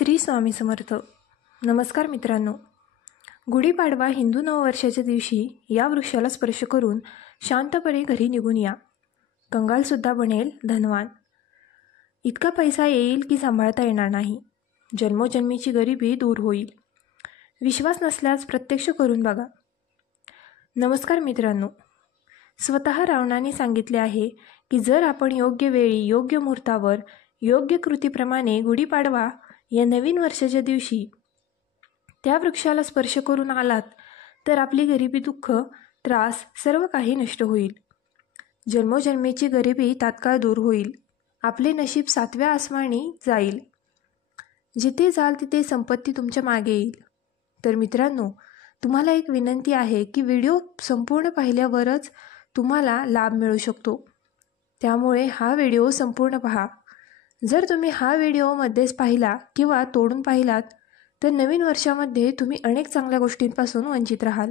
श्री स्वामी समर्थ. नमस्कार मित्रांनो. गुढीपाडवा हिंदू नववर्षाच्या दिवशी या वृक्षाला स्पर्श करून शांतपणे घरी निघून या. कंगालसुद्धा बनेल धनवान. इतका पैसा येईल की सांभाळता येणार नाही. जन्मोजन्मीची गरिबी दूर होईल. विश्वास नसल्यास प्रत्यक्ष करून बघा. नमस्कार मित्रांनो. स्वतः रावणाने सांगितले आहे की जर आपण योग्य वेळी योग्य मुहूर्तावर योग्य कृतीप्रमाणे गुढीपाडवा या नवीन वर्षाच्या दिवशी त्या वृक्षाला स्पर्श करून आलात तर आपली गरिबी, दुःख, त्रास सर्व काही नष्ट होईल. जन्मोजन्मीची गरिबी तात्काळ दूर होईल. आपले नशीब 7व्या आसमानी जाईल. जिथे जाल तिथे संपत्ती तुमच्या मागे येईल. तर मित्रांनो, तुम्हाला एक विनंती आहे की व्हिडिओ संपूर्ण पाहिल्यावरच तुम्हाला लाभ मिळू शकतो. त्यामुळे हा व्हिडिओ संपूर्ण पहा. जर तुम्ही हा व्हिडिओ मध्येच पाहिला किंवा तोडून पाहिलात तर नवीन वर्षामध्ये तुम्ही अनेक चांगल्या गोष्टींपासून वंचित राहाल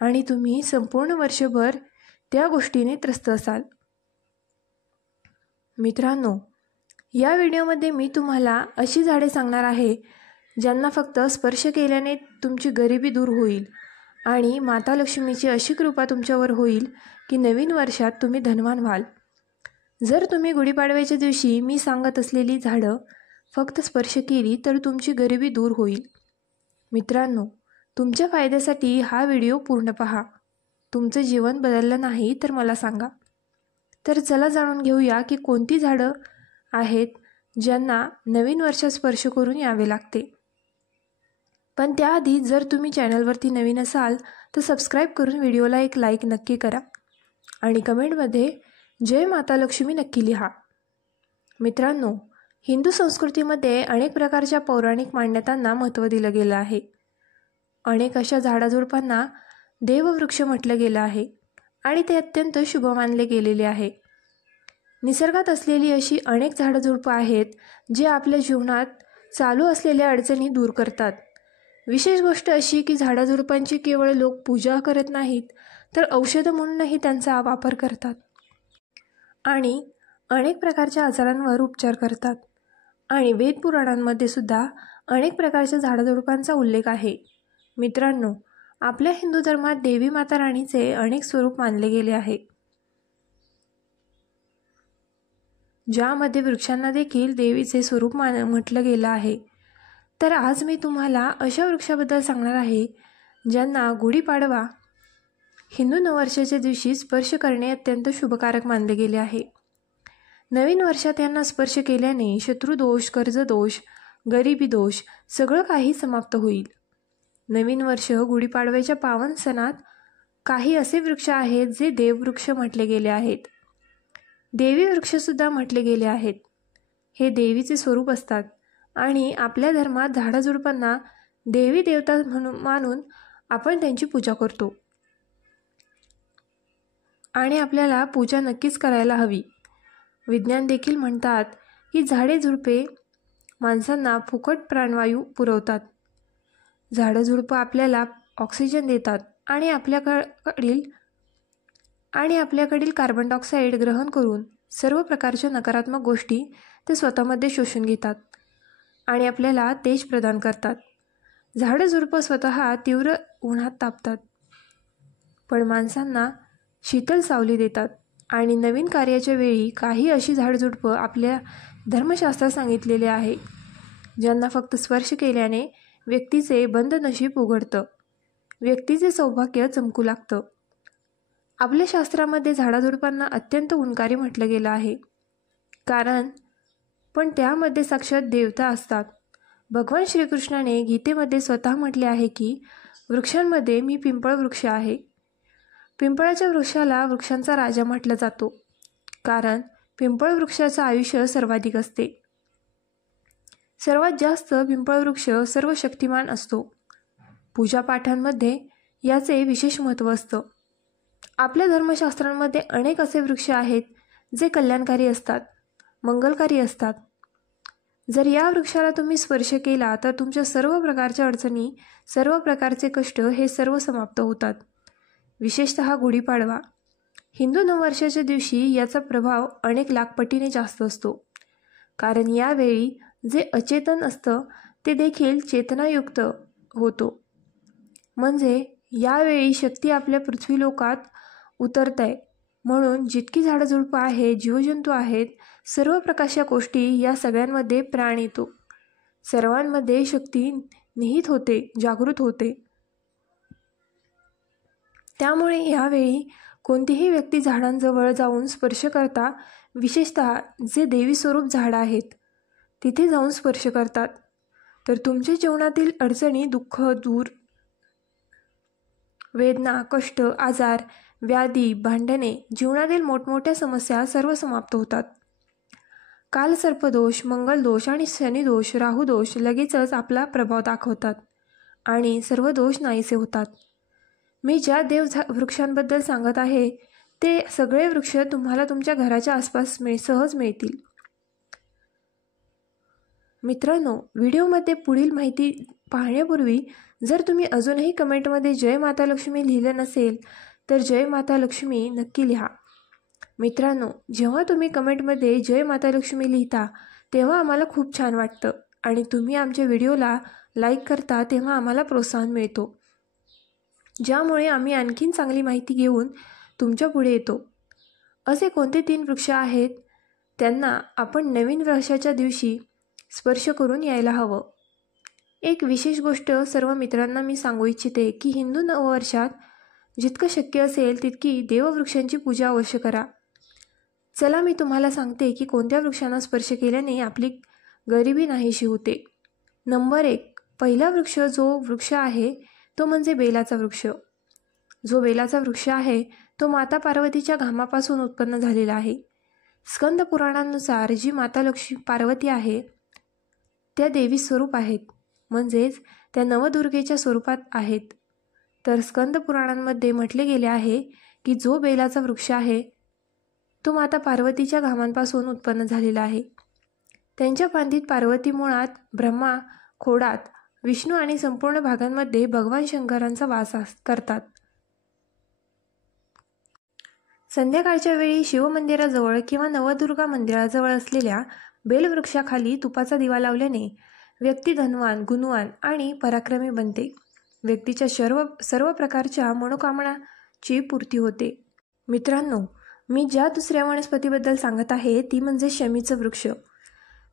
आणि तुम्ही संपूर्ण वर्षभर त्या गोष्टीने त्रस्त असाल. मित्रांनो, या व्हिडिओमध्ये मी तुम्हाला अशी झाडे सांगणार आहे ज्यांना फक्त स्पर्श केल्याने तुमची गरिबी दूर होईल आणि माता लक्ष्मीची अशी कृपा तुमच्यावर होईल की नवीन वर्षात तुम्ही धनवान व्हाल. जर तुम्ही गुढीपाडव्याच्या दिवशी मी सांगत असलेली झाडं फक्त स्पर्श केली तर तुमची गरिबी दूर होईल. मित्रांनो, तुमच्या फायद्यासाठी हा व्हिडिओ पूर्ण पहा. तुमचं जीवन बदललं नाही तर मला सांगा. तर चला जाणून घेऊया की कोणती झाडं आहेत ज्यांना नवीन वर्षात स्पर्श करून यावे लागते. पण त्याआधी जर तुम्ही चॅनलवरती नवीन असाल तर सबस्क्राईब करून व्हिडिओला एक लाईक नक्की करा आणि कमेंटमध्ये जय माता लक्ष्मी नक्की लिहा. मित्रांनो, हिंदू संस्कृतीमध्ये अनेक प्रकारच्या पौराणिक मान्यतांना महत्त्व दिलं गेलं आहे. अनेक अशा झाडाझुडपांना देववृक्ष म्हटलं गेलं आहे आणि ते अत्यंत शुभ मानले गेलेले आहे. निसर्गात असलेली अशी अनेक झाडझुडपं आहेत जे आपल्या जीवनात चालू असलेल्या अडचणी दूर करतात. विशेष गोष्ट अशी की झाडाझुडपांची केवळ लोक पूजा करत नाहीत तर औषधं म्हणूनही त्यांचा वापर करतात आणि अनेक प्रकारच्या आजारांवर उपचार करतात. आणि वेदपुराणांमध्ये सुद्धा अनेक प्रकारच्या झाडाझुडपांचा उल्लेख आहे. मित्रांनो, आपल्या हिंदू धर्मात देवी माता राणीचे अनेक स्वरूप मानले गेले आहे, ज्यामध्ये वृक्षांना देखील देवीचे स्वरूप म्हटलं गेलं आहे. तर आज मी तुम्हाला अशा वृक्षाबद्दल सांगणार आहे ज्यांना गुढीपाडवा हिंदू नववर्षाच्या दिवशी स्पर्श करणे अत्यंत शुभकारक मानले गेले आहे. नवीन वर्षात यांना स्पर्श केल्याने शत्रुदोष, कर्जदोष, गरिबी दोष सगळं काही समाप्त होईल. नवीन वर्ष गुढीपाडव्याच्या पावन सणात काही असे वृक्ष आहेत जे देववृक्ष म्हटले गेले आहेत. देवी वृक्षसुद्धा म्हटले गेले आहेत. हे देवीचे स्वरूप असतात आणि आपल्या धर्मात झाडाझुडपांना देवी देवता म्हणून मानून आपण त्यांची पूजा करतो आणि आपल्याला पूजा नक्कीच करायला हवी. विज्ञान देखील म्हणतात की झाडे झुडपे माणसांना फुकट प्राणवायू पुरवतात. झाडझुडपं आपल्याला ऑक्सिजन देतात आणि आपल्याकडील कार्बन डायऑक्साईड ग्रहण करून सर्व प्रकारच्या नकारात्मक गोष्टी ते स्वतःमध्ये शोषून घेतात आणि आपल्याला तेज प्रदान करतात. झाडझुडपं स्वतः तीव्र उन्हात तापतात पण माणसांना शीतल सावली देतात. आणि नवीन कार्याच्या वेळी काही अशी झाडझुडपं आपल्या धर्मशास्त्रात सांगितलेले आहे ज्यांना फक्त स्पर्श केल्याने व्यक्तीचे बंद नशीब उघडतं, व्यक्तीचे सौभाग्य चमकू लागतं. आपल्या शास्त्रामध्ये झाडाझुडपांना अत्यंत गुणकारी म्हटलं गेलं आहे पण त्यामध्ये साक्षात देवता असतात. भगवान श्रीकृष्णाने गीतेमध्ये स्वतः म्हटले आहे की वृक्षांमध्ये मी पिंपळ वृक्ष आहे. पिंपळाच्या वृक्षाला वृक्षांचा राजा म्हटलं जातो कारण पिंपळ वृक्षाचं आयुष्य सर्वाधिक असते. सर्वात जास्त पिंपळ वृक्ष सर्व शक्तिमान असतो. पूजापाठांमध्ये याचे विशेष महत्त्व असतं. आपल्या धर्मशास्त्रांमध्ये अनेक असे वृक्ष आहेत जे कल्याणकारी असतात, मंगलकारी असतात. जर या वृक्षाला तुम्ही स्पर्श केला तर तुमच्या सर्व प्रकारच्या अडचणी, सर्व प्रकारचे कष्ट हे सर्व समाप्त होतात. विशेषतः गुढीपाडवा हिंदू नववर्षाच्या दिवशी याचा प्रभाव अनेक लाख पटीने जास्त असतो कारण यावेळी जे अचेतन असतं ते देखील चेतनायुक्त होतो. म्हणजे यावेळी शक्ती आपल्या पृथ्वीलोकात उतरत आहे. म्हणून जितकी झाडझुडपं आहेत, जीवजंतू आहेत, सर्व प्रकारच्या गोष्टी, या सगळ्यांमध्ये प्राण येतो. सर्वांमध्ये शक्ती निहित होते, जागृत होते. त्यामुळे यावेळी कोणतीही व्यक्ती झाडांजवळ जाऊन स्पर्श करता, विशेषतः जे देवी स्वरूप झाडं आहेत तिथे जाऊन स्पर्श करतात, तर तुमच्या जीवनातील अडचणी, दुःख दूर, वेदना, कष्ट, आजार, व्याधी, भांडणे, जीवनातील मोठमोठ्या समस्या सर्व समाप्त होतात. काल सर्पदोष, मंगलदोष आणि शनिदोष, राहुदोष लगेचच आपला प्रभाव दाखवतात आणि सर्व दोष नाहीसे होतात. मी ज्या वृक्षांबद्दल सांगत आहे ते सगळे वृक्ष तुम्हाला तुमच्या घराच्या आसपास सहज मिळतील. मित्रांनो, व्हिडिओमध्ये पुढील माहिती पाहण्यापूर्वी जर तुम्ही अजूनही कमेंटमध्ये जय माता लक्ष्मी लिहिलं नसेल तर जय माता लक्ष्मी नक्की लिहा. मित्रांनो, जेव्हा तुम्ही कमेंटमध्ये जय माता लक्ष्मी लिहिता तेव्हा आम्हाला खूप छान वाटतं आणि तुम्ही आमच्या व्हिडिओला लाईक करता तेव्हा आम्हाला प्रोत्साहन मिळतो, ज्यामुळे आम्ही आणखीन चांगली माहिती घेऊन तुमच्या पुढे येतो. असे कोणते 3 वृक्ष आहेत त्यांना आपण नवीन वर्षाच्या दिवशी स्पर्श करून यायला हवं? एक विशेष गोष्ट सर्व मित्रांना मी सांगू इच्छिते की हिंदू नववर्षात जितकं शक्य असेल तितकी देववृक्षांची पूजा अवश्य करा. चला मी तुम्हाला सांगते की कोणत्या वृक्षांना स्पर्श केल्याने आपली गरिबी नाहीशी होते. नंबर 1, पहिला वृक्ष जो वृक्ष आहे तो म्हणजे बेलाचा वृक्ष. जो बेलाचा वृक्ष आहे तो माता पार्वतीच्या घामापासून उत्पन्न झालेला आहे. स्कंद पुराणानुसार जी माता लक्ष्मी पार्वती आहे त्या देवी स्वरूप आहेत, म्हणजेच त्या नवदुर्गेच्या स्वरूपात आहेत. तर स्कंद पुराणांमध्ये म्हटले गेले आहे की जो बेलाचा वृक्ष आहे तो माता पार्वतीच्या घामांपासून उत्पन्न झालेला आहे. त्यांच्या फांदीत पार्वती मुळात, ब्रह्मा खोडात, विष्णू आणि संपूर्ण भागांमध्ये भगवान शंकरांचा वास करतात. संध्याकाळच्या वेळी शिवमंदिराजवळ किंवा नवदुर्गा मंदिराजवळ असलेल्या बेलवृक्षाखाली तुपाचा दिवा लावल्याने व्यक्ती धनवान, गुणवान आणि पराक्रमी बनते. व्यक्तीच्या सर्व प्रकारच्या मनोकामनाची पूर्ती होते. मित्रांनो, मी ज्या दुसऱ्या वनस्पतीबद्दल सांगत आहे ती म्हणजे शमीचं वृक्ष.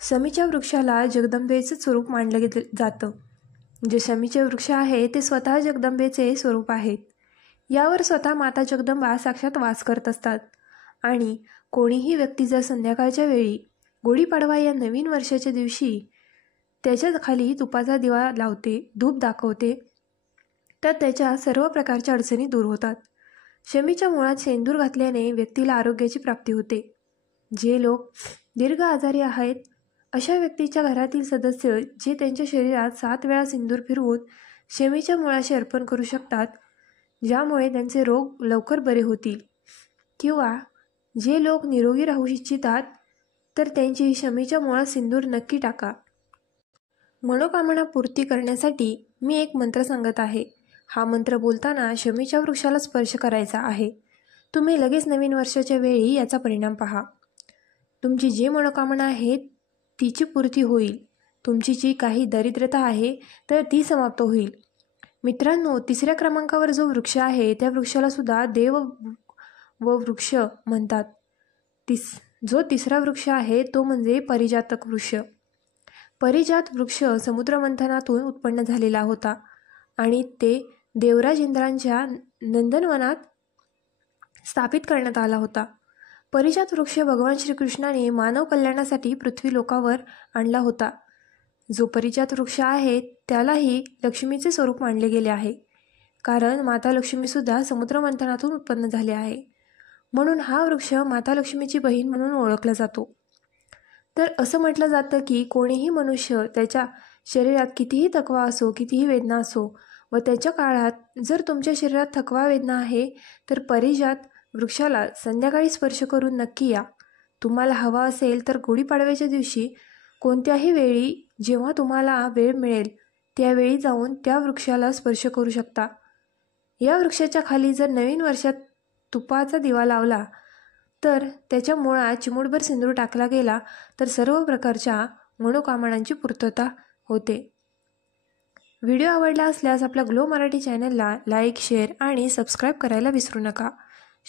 शमीच्या वृक्षाला जगदंबेचं स्वरूप मानलं जातं. जे शमीचे वृक्ष आहे ते स्वतः जगदंबेचे स्वरूप आहेत. यावर स्वतः माता जगदंबा साक्षात वास करत असतात आणि कोणीही व्यक्ती जर संध्याकाळच्या वेळी गुढीपाडवा या नवीन वर्षाच्या दिवशी त्याच्या खाली तुपाचा दिवा लावते, धूप दाखवते, तर त्याच्या सर्व प्रकारच्या अडचणी दूर होतात. शमीच्या मुळात शेंदूर घातल्याने व्यक्तीला आरोग्याची प्राप्ती होते. जे लोक दीर्घ आजारी आहेत अशा व्यक्तीच्या घरातील सदस्य जे त्यांच्या शरीरात 7 वेळा सिंदूर फिरवून शमीच्या मुळाशी अर्पण करू शकतात, ज्यामुळे त्यांचे रोग लवकर बरे होतील. किंवा जे लोक निरोगी राहू इच्छितात तर त्यांची शमीच्या मुळात सिंदूर नक्की टाका. मनोकामना पूर्ती करण्यासाठी मी एक मंत्र सांगत आहे. हा मंत्र बोलताना शमीच्या वृक्षाला स्पर्श करायचा आहे. तुम्ही लगेच नवीन वर्षाच्या वेळी याचा परिणाम पहा. तुमची जी मनोकामना आहे तिची पूर्ती होईल. तुमची जी काही दरिद्रता आहे तर ती समाप्त होईल. मित्रांनो, 3ऱ्या क्रमांकावर जो वृक्ष आहे त्या वृक्षाला सुद्धा देव व वृक्ष म्हणतात. जो 3रा वृक्ष आहे तो म्हणजे परिजातक वृक्ष. परिजात वृक्ष समुद्रमंथनातून उत्पन्न झालेला होता आणि ते देवराज इंद्रांच्या नंदनवनात स्थापित करण्यात आला होता. परिजात वृक्ष भगवान श्रीकृष्णाने मानव कल्याणासाठी पृथ्वी लोकावर आणला होता. जो परिजात वृक्ष आहे त्यालाही लक्ष्मीचे स्वरूप मानले गेले आहे, कारण माता लक्ष्मीसुद्धा समुद्रमंथनातून उत्पन्न झाले आहे. म्हणून हा वृक्ष माता लक्ष्मीची बहीण म्हणून ओळखला जातो. तर असं म्हटलं जातं की कोणीही मनुष्य त्याच्या शरीरात कितीही थकवा असो, कितीही वेदना असो व त्याच्या काळात जर तुमच्या शरीरात थकवा वेदना आहे तर परिजात वृक्षाला संध्याकाळी स्पर्श करून नक्की या. तुम्हाला हवा असेल तर गुढीपाडव्याच्या दिवशी कोणत्याही वेळी जेव्हा तुम्हाला वेळ मिळेल त्यावेळी जाऊन त्या वृक्षाला स्पर्श करू शकता. या वृक्षाच्या खाली जर नवीन वर्षात तुपाचा दिवा लावला तर त्याच्या मुळात चिमूटभर सिंदूर टाकला गेला तर सर्व प्रकारच्या मनोकामनांची पूर्तता होते. व्हिडिओ आवडला असल्यास आपल्या ग्लो मराठी चॅनलला लाईक, शेअर आणि सबस्क्राईब करायला विसरू नका.